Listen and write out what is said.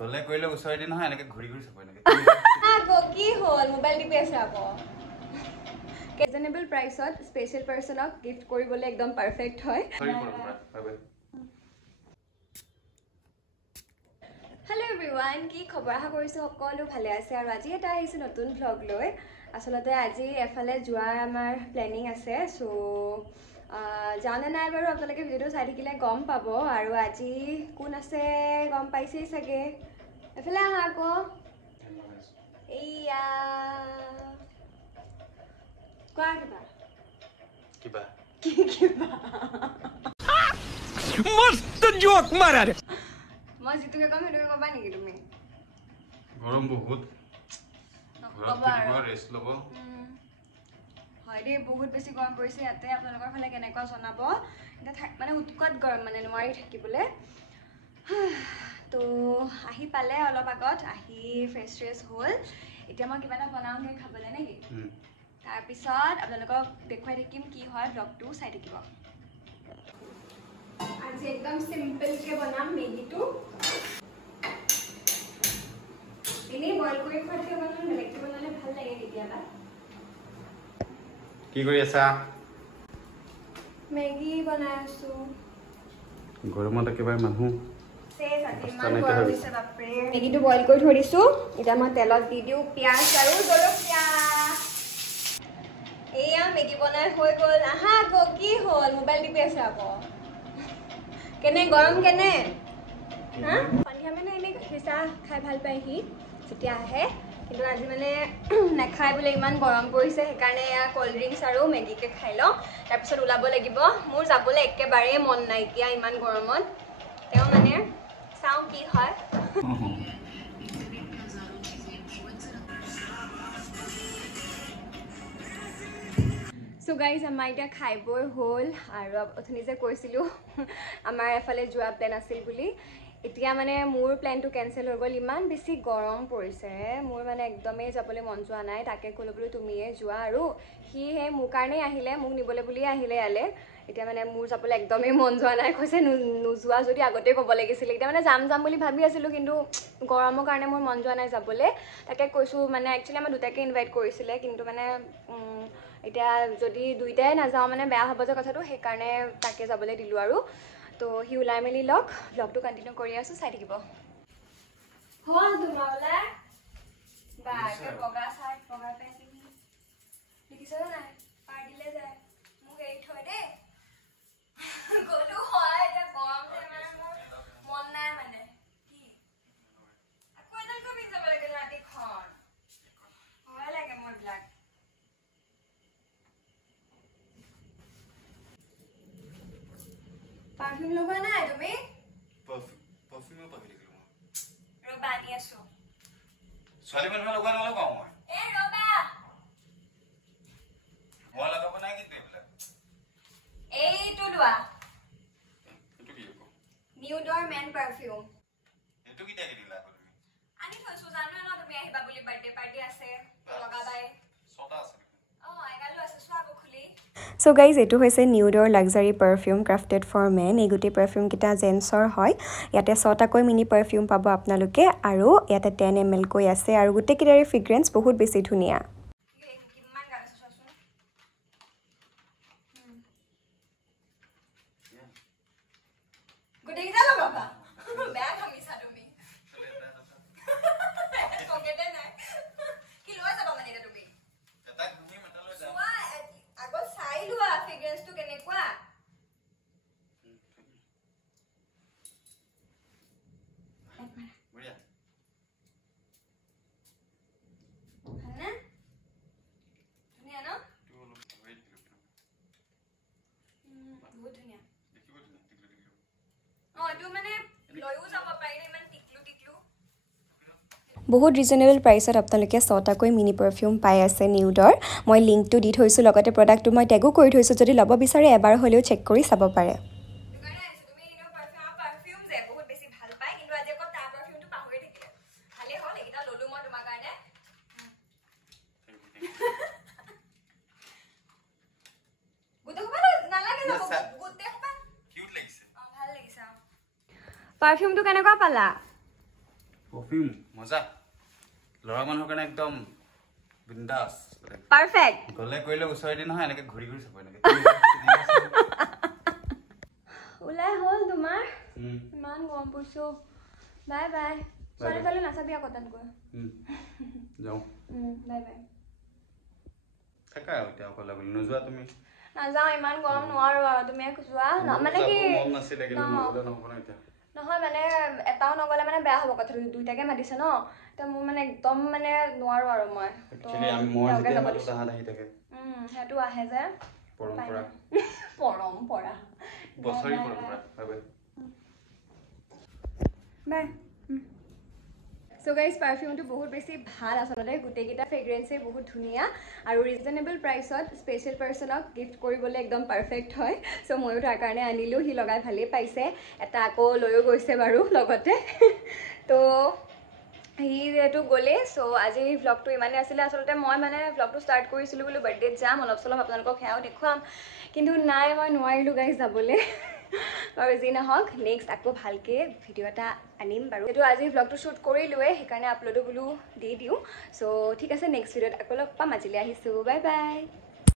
গলে কইলে উছাই দি নহয় এনেকে ঘুৰি ঘুৰি চাব এনেকে আগো কি হল মোবাইল টিপি আছে আকৌ ৰিজনেবল প্ৰাইসত স্পেশাল পাৰ্সনক গিফট কৰিবলে একদম পাৰফেক্ট হয় হেল্ল এভৰিৱান কি খবৰ আশা কৰিছো সকলো ভালে আছে আৰু আজি এটা আহিছো নতুন ভ্লগ লৈ আসলতে আজি এফালে যোৱাৰ আমাৰ প্ল্যানিং আছে সো জানা নাই বাৰু আপোনালোকে ভিডিওটো চাই থাকিলে গম পাব আৰু আজি কোন আছে গম পাইছেই চাগে এফালে আহা আকৌ এইয়া কোৱা কিবা কিবা मस्त जोक मारा रे মই জিতুকে কম হেতুকে কবা নেকি তুমি গৰম বহুত ৰেষ্ট লব হয় দে বহুত বেছি গৰম পৰিছে ইয়াতে আপোনালোকৰ ফালে কেনেকুৱা জনাব এটা মানে উৎকট গৰম মানে নোৱাৰি থাকিবলে তো আহি পালে অলপ আগত আহি ফ্ৰেছ হ'ল এতিয়া মই কিবা এটা বনাওঁগে খাবলে নেকি তাৰ পিছত আপোনালোকক দেখুৱাই থাকিম কি হয় ব্লগটো চাই থাকিব আজি একদম সিম্পল কে বনাম মেগীটো এনে বইল কৰি খোৱাতকে বনাম বেলেগকে বনালে ভাল লাগে কেতিয়াবা কি কৰি আছা মেগী বনাই আছো গৰমত একেবাৰে মানুহ মেগীটো বইল কৰি থৈ দিছো এতিয়া মই তেলত দি দিওঁ পিঁয়াজ আৰু জলকীয়া এয়া মেগী বনাই হৈ গ'ল আহা আকৌ কি হ'ল মোবাইল টিপি আছে আকৌ কেনে গৰম কেনে হা সন্ধিয়া মানে এনে গাখীৰ চাহ খাই ভাল পায় সি যেতিয়া আহে কিন্তু আজি মানে নাখায় বোলে ইমান গৰম পৰিছে সেইকাৰণে এয়া ক'ল্ড ড্ৰিংকছ আৰু মেগীকে খাই লওঁ তাৰপিছত ওলাব লাগিব মোৰ যাবলৈ একেবাৰেই মন নাইকিয়া ইমান গৰমত তেওঁ মানে চাওঁ কি হয় সো গাইজ আমাৰ এতিয়া খাই বৈ হ'ল আৰু অথনি যে কৈছিলোঁ আমাৰ এফালে যোৱা প্লেন আছিল বুলি এতিয়া মানে মোৰ প্লেনটো কেনচেল হৈ গ'ল ইমান বেছি গৰম পৰিছে মোৰ মানে একদমেই যাবলৈ মন যোৱা নাই তাকে ক'লো বোলো তুমিয়ে যোৱা আৰু সি সেই মোৰ কাৰণেই আহিলে মোক নিবলৈ বুলিয়ে আহিলে ইয়ালে এতিয়া মানে মোৰ যাবলৈ একদমেই মন যোৱা নাই কৈছে নোযোৱা যদি আগতে ক'ব লাগিছিলে এতিয়া মানে যাম বুলি ভাবি আছিলোঁ কিন্তু গৰমৰ কাৰণে মোৰ মন যোৱা নাই যাবলৈ তাকে কৈছোঁ মানে একচুৱেলি আমাৰ দুটাকে ইনভাইট কৰিছিলে কিন্তু মানে এতিয়া যদি দুইটাই নাযাওঁ মানে বেয়া হ'ব যে কথাটো সেইকাৰণে তাকে যাবলৈ দিলোঁ আৰু তো সি ওলাই মেলি লওক ব্লগটো কণ্টিনিউ কৰি আছোঁ চাই থাকিব হ'ল তোমাৰ ওলাই বাকে বগা চাৰ্ট বগা পেণ্ট দেখিছনে নাই পাৰ্টিলে যায় মোক এৰি থৈ দেই গ'লো হয় এতিয়া গৰম যে মানে মোৰ মন নাই মানে কি আকৌ এডাল কবি যাব লাগে ৰাতিখন ভয় লাগে মোৰ এইবিলাক পাৰফিউম লগোৱা নাই তুমি পাৰফিউম পাহৰি থাকিলো ৰবা আনি আছো ছোৱালী মানুহে লগোৱা নলগাওঁ মই ৰবা মই লগাব নাই কিন্তু এইবিলাক এইটো লোৱা এইটো কি আকৌ নিউডৰ মেন পাৰফিউম এইটো কি টাইপ দিলা আকৌ তুমি আনি থৈছো জানো ন তুমি আহিবা বুলি বাৰ্থডে পাৰ্টি আছে লগাবাই ছটা আছে সো গাইজ এইটো হৈছে নিউডৰ লাক্সাৰী পাৰফিউম ক্ৰাফটেড ফৰ মেন এই গোটেই পাৰফিউমকেইটা জেন্টছৰ হয় ইয়াতে 6টাকৈ মিনি পাৰফিউম পাব আপোনালোকে আৰু ইয়াতে 10 ml কৈ আছে আৰু গোটেইকেইটাৰে ফ্ৰেগ্ৰেন্স বহুত বেছি ধুনীয়া বহুত ৰিজনেবল প্ৰাইচত আপোনালোকে 6টাকৈ মিনি পাৰফিউম পাই আছে নিউডৰ মই লিংকটো দি থৈছোঁ লগতে প্ৰডাক্টটো মই টেগো কৰি থৈছোঁ যদি ল'ব বিচাৰে এবাৰ হ'লেও চেক কৰি চাব পাৰে পাৰফিউমটো কেনেকুৱা পালা পাৰফিউম মজা লৰা মানুহৰ কাৰণে একদম বিন্দাস পাৰফেক্ট গলে কইলে ওচৰতে নহয় এনেকে ঘূৰি ঘূৰি চাব এনেকে ওলাই হ'ল তোমাৰ ইমান গৰম পৰিছো বাই বাই চাৰিফালে নাচাবি আকৌ তাতকৈ যাও বাই বাই থাকা এতিয়া অকলে অকলে নোযোৱা তুমি নাযাওঁ ইমান গৰম নোৱাৰো আৰু তুমি যোৱা মানে কি মন নাছিলে কিন্তু নগলে নহব না এতিয়া নহয় মানে এটাও নগলে মানে বেয়া হ'ব কথাটো দুইটাকে মাতিছে ন এতিয়া মোৰ মানে একদম মানে নোৱাৰো আৰু মই একচুয়ালি আমি মই যেতিয়া মাতো তাহাত আহি থাকে সেইটো আহে যে পৰম্পৰা পৰম্পৰা বছৰি পৰম্পৰা bye bye bye so guys পাৰফিউমটো বহুত বেছি ভাল আচলতে গোটেইকেইটা ফ্ৰেগ্ৰেন্সেই বহুত ধুনীয়া আৰু ৰিজনেবল প্ৰাইচত স্পেচিয়েল পাৰ্চনক গিফ্ট কৰিবলৈ একদম পাৰফেক্ট হয় চ' ময়ো তাৰ কাৰণে আনিলোঁ সি লগাই ভালেই পাইছে এটা আকৌ লৈও গৈছে বাৰু লগতে তো সি যিহেতু গ'লে চ' আজি ভ্লগটো ইমানেই আছিলে আচলতে মই মানে ভ্লগটো ষ্টাৰ্ট কৰিছিলোঁ বোলো বাৰ্থডেত যাম অলপ চলপ আপোনালোকক সেয়াও দেখুৱাম কিন্তু নাই মই নোৱাৰিলোঁ গাইজ যাবলৈ বাৰু যি নহওক নেক্সট আকৌ ভালকৈ ভিডিঅ' এটা আনিম বাৰু এইটো আজি ভ্লগটো শ্বুট কৰিলোৱে সেইকাৰণে আপলোডো বোলো দি দিওঁ চ' ঠিক আছে নেক্সট ভিডিঅ'ত আকৌ লগ পাম আজিলৈ আহিছোঁ বাই বাই